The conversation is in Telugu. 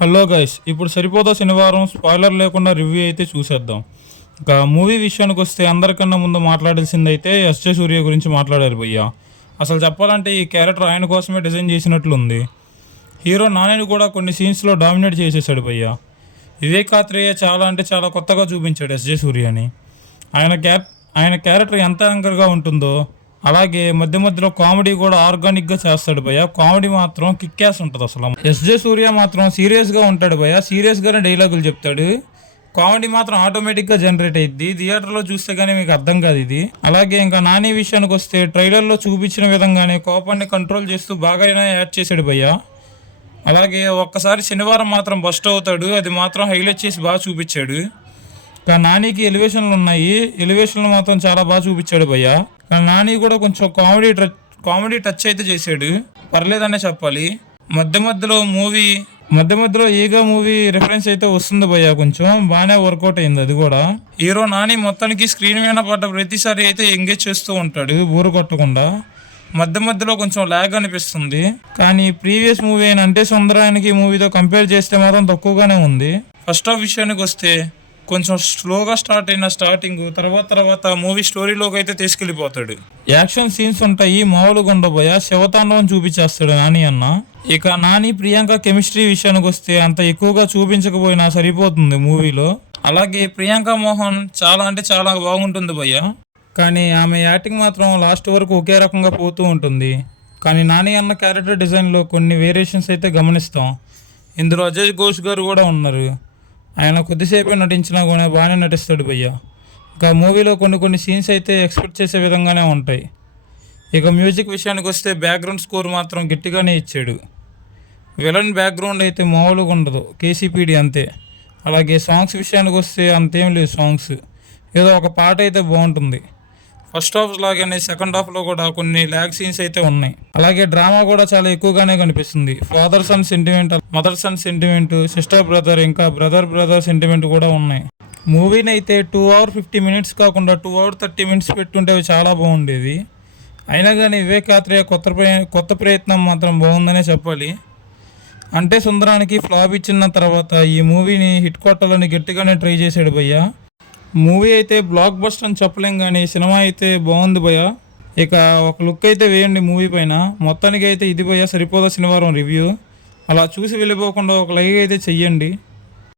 హలో గైస్, ఇప్పుడు సరిపోదా శనివారం స్పాయిలర్ లేకుండా రివ్యూ అయితే చూసేద్దాం. ఇక మూవీ విషయానికి వస్తే అందరికన్నా ముందు మాట్లాడాల్సింది అయితే ఎస్జే సూర్య గురించి మాట్లాడారు భయ్య. అసలు చెప్పాలంటే ఈ క్యారెక్టర్ ఆయన కోసమే డిజైన్ చేసినట్లుంది. హీరో నానిని కూడా కొన్ని సీన్స్లో డామినేట్ చేసేసాడు భయ్య. వివేక్ ఆత్రేయ చాలా అంటే చాలా కొత్తగా చూపించాడు ఎస్జే సూర్యని. ఆయన ఆయన క్యారెక్టర్ ఎంత యాంకర్గా ఉంటుందో అలాగే మధ్య మధ్యలో కామెడీ కూడా ఆర్గానిక్గా చేస్తాడు భయ్య. కామెడీ మాత్రం కిక్యాస్ ఉంటుంది. అసలు ఎస్జే సూర్య మాత్రం సీరియస్గా ఉంటాడు భయ్య. సీరియస్గానే డైలాగులు చెప్తాడు. కామెడీ మాత్రం ఆటోమేటిక్గా జనరేట్ అయ్యిద్ది. థియేటర్లో చూస్తే కానీ మీకు అర్థం కాదు ఇది. అలాగే ఇంకా నాని విషయానికి వస్తే ట్రైలర్లో చూపించిన విధంగానే కోపాన్ని కంట్రోల్ చేస్తూ బాగానే యాడ్ చేశాడు భయ్య. అలాగే ఒక్కసారి శనివారం మాత్రం బస్ట్ అవుతాడు, అది మాత్రం హైలైట్ చేసి బాగా చూపించాడు. కానీ నానికి ఎలివేషన్లు ఉన్నాయి, ఎలివేషన్లు మాత్రం చాలా బాగా చూపించాడు భయ్య. కానీ నాని కూడా కొంచెం కామెడీ టచ్ అయితే చేశాడు, పర్లేదనే చెప్పాలి. మధ్య మధ్యలో ఈగా మూవీ రిఫరెన్స్ అయితే వస్తుంది భయ్య, కొంచెం బాగానే వర్కౌట్ అయింది అది కూడా. హీరో నాని మొత్తానికి స్క్రీన్ మీద పడ్డ ప్రతిసారి అయితే ఎంగేజ్ చేస్తూ ఉంటాడు బోరు కొట్టకుండా. మధ్య మధ్యలో కొంచెం ల్యాగ్ అనిపిస్తుంది, కానీ ప్రీవియస్ మూవీ అయిన అంటే సుందరానికి మూవీతో కంపేర్ చేస్తే మాత్రం తక్కువగానే ఉంది. ఫస్ట్ హాఫ్ విషయానికి వస్తే కొంచెం స్లోగా స్టార్ట్ అయిన స్టార్టింగ్ తర్వాత మూవీ స్టోరీలోకి అయితే తీసుకెళ్ళిపోతాడు. యాక్షన్ సీన్స్ ఉంటాయి, మామూలుగా ఉండబోయా శివతాండవం చూపించేస్తాడు నాని అన్న. ఇక నాని ప్రియాంక కెమిస్ట్రీ విషయానికి వస్తే అంత ఎక్కువగా చూపించకపోయినా సరిపోతుంది మూవీలో. అలాగే ప్రియాంక మోహన్ చాలా అంటే చాలా బాగుంటుంది భయ్య, కానీ ఆమె యాక్టింగ్ మాత్రం లాస్ట్ వరకు ఒకే రకంగా పోతూ ఉంటుంది. కానీ నాని అన్న క్యారెక్టర్ డిజైన్లో కొన్ని వేరియేషన్స్ అయితే గమనిస్తాం. ఇందులో అజయ్ ఘోష్ గారు కూడా ఉన్నారు. ఆయన కొద్దిసేపే నటించినా కూడా బాగానే నటిస్తాడు భయ్య. ఇంకా మూవీలో కొన్ని సీన్స్ అయితే ఎక్స్పెక్ట్ చేసే విధంగానే ఉంటాయి. ఇక మ్యూజిక్ విషయానికి వస్తే బ్యాక్గ్రౌండ్ స్కోర్ మాత్రం గట్టిగానే ఇచ్చాడు. విలన్ బ్యాక్గ్రౌండ్ అయితే మామూలుగా ఉండదు, కేసీపీడి అంతే. అలాగే సాంగ్స్ విషయానికి వస్తే అంతేం లేదు, సాంగ్స్ ఏదో ఒక పాట అయితే బాగుంటుంది. ఫస్ట్ హాఫ్ లాగానే సెకండ్ హాఫ్లో కూడా కొన్ని ల్యాగ్ సీన్స్ అయితే ఉన్నాయి. అలాగే డ్రామా కూడా చాలా ఎక్కువగానే కనిపిస్తుంది. Father son sentiment, mother son sentiment, sister brother, ఇంకా బ్రదర్ సెంటిమెంట్ కూడా ఉన్నాయి. మూవీని అయితే 2 hours 50 minutes కాకుండా 2 hours 30 minutes పెట్టుంటే చాలా బాగుండేది. అయినా కానీ వివేక్ ఆత్రేయ కొత్త ప్రయత్నం మాత్రం బాగుందనే చెప్పాలి. అంటే సుందరానికి ఫ్లాప్ ఇచ్చిన తర్వాత ఈ మూవీని హిట్ కొట్టాలని గట్టిగానే ట్రై చేశాడు భయ్య. మూవీ అయితే బ్లాక్ బస్టర్ అని చెప్పలేం, కానీ సినిమా అయితే బాగుంది భయ్య. ఇక ఒక లుక్ అయితే వేయండి మూవీ పైన. మొత్తానికి అయితే ఇది భయ్య సరిపోదా శనివారం రివ్యూ. అలా చూసి వెళ్ళిపోకుండా ఒక లైక్ అయితే చెయ్యండి.